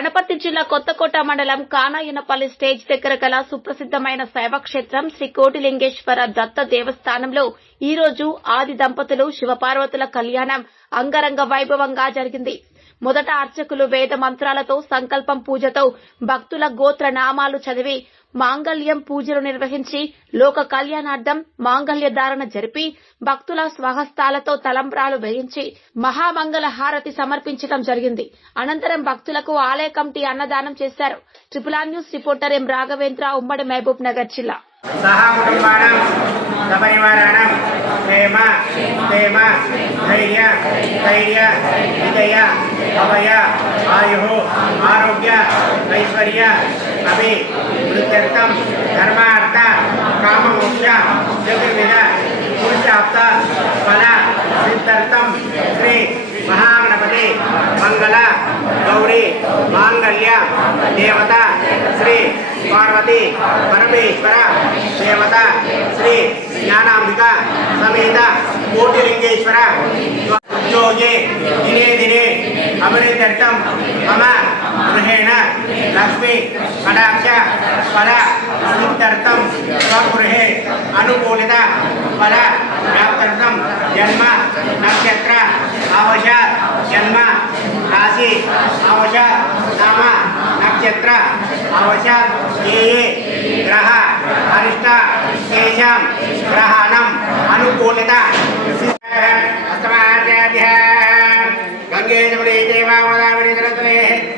అనపర్తి జిల్లా కొత్తకోట మండలం కానాయనపల్లి స్టేజ్ దగ్గర గల సుప్రసిద్ధమైన శైవక్షేత్రం శ్రీ కోటిలింగేశ్వర దత్త దేవస్థానంలో ఈ రోజు ఆది దంపతులు శివపార్వతుల కళ్యాణం అంగరంగ వైభవంగా జరిగింది. మొదట అర్చకులు వేద మంత్రాలతో సంకల్పం పూజతో భక్తుల గోత్ర నామాలు చదివి మాంగళ్యం పూజలు నిర్వహించి లోక కళ్యాణార్థం మాంగళ్య ధారణ జరిపి భక్తుల స్వహస్తాలతో తలంబ్రాలు వేయించి మహామంగళ హారతి సమర్పించడం జరిగింది. అనంతరం భక్తులకు ఆలయ కమిటీ అన్నదానం చేశారు. ట్రిపుల్ ఆర్ న్యూస్ రిపోర్టర్ ఎం రాఘవేంద్ర, ఉమ్మడి మహబూబ్ నగర్ జిల్లా. ప్రేమ ప్రేమ ధైర్య ధైర్య విజయ అభయ ఆయు ఆరోగ్య ఐశ్వర్య అభి వృత్త్యర్థం ధర్మార్థ కామమోక్ష చతుర్విధ పురుషాప్త ఫల సిద్ధార్థం శ్రీ మహాగణపతి మంగళ గౌరీ మాంగళ్య దేవత శ్రీ పార్వతి పరమేశ్వర దేవత శ్రీ జ్ఞానాంబిక సమేత కోటిలింగేశ్వర ఉద్యోగే దినే దినే అభివృద్ధ్యర్థం మమ గృహేణ లక్ష్మీ కటాక్ష ఫల సిద్ధ్యర్థం స్వగృహే అనుకూలిత ఫల వ్యాప్త్యర్థం జన్మ నక్షత్ర అవశ జన్మ రాశి అవశ నామ నక్షత్ర అవశ ఏ గ్రహ అరిష్ట తేషాం గ్రహణం అనుకూలిత గంగే జమునే దేవా గోదావరి జలతలే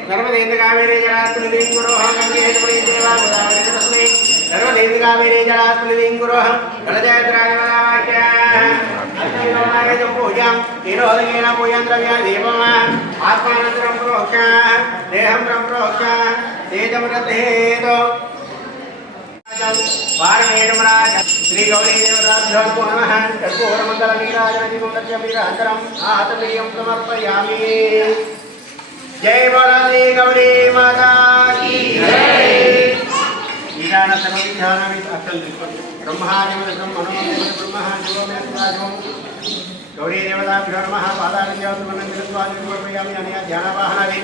నర్మదేంద్ర కావేరీ జలాస్మిన్ గురోః గంగే జమునే దేవా గోదావరి జలతలే నర్మదేంద్ర కావేరీ జలాస్మిన్ గురోః గలజయత్రాగవాక్య అస్మిన్ పూజాం తిరోదగేన పూజం ద్రవ్య దేవమ ఆత్మానంతరం ప్రోక్ష దేహం ప్రోక్ష తేజమృతేతో పారమేణమరాజ శ్రీ గౌరీ దేవతాభ్యో నమః కర్పూరమంగళ నీరాజనీమంగళం ఆతమీయం సమర్పయామి. జై బోళీ గౌరీ మాతా కీ జై. ఈశాన సర్వవిద్యానామి అక్షల్ బ్రహ్మాదిమృతం మనోమయ బ్రహ్మ శివోమేశ్వరాజం గౌరీ దేవతాభ్యో నమః పాదాభిజాతుమనందిరస్వామి సమర్పయామి. అనయ ధ్యానవాహనాది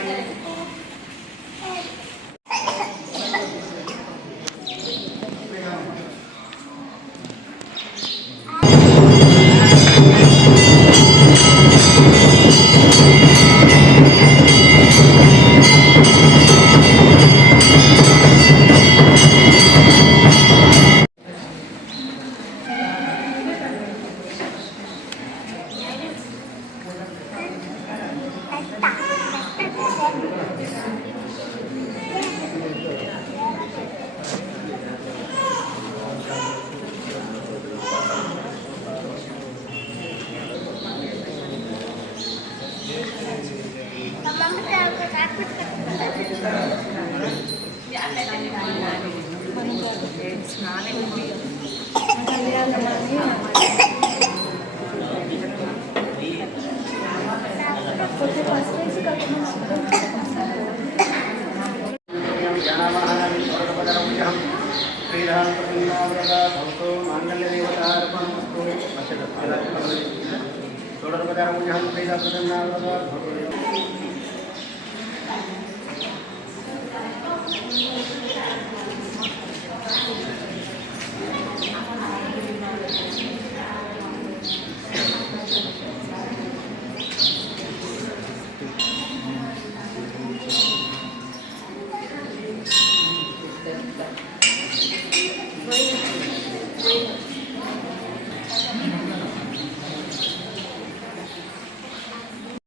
Wait.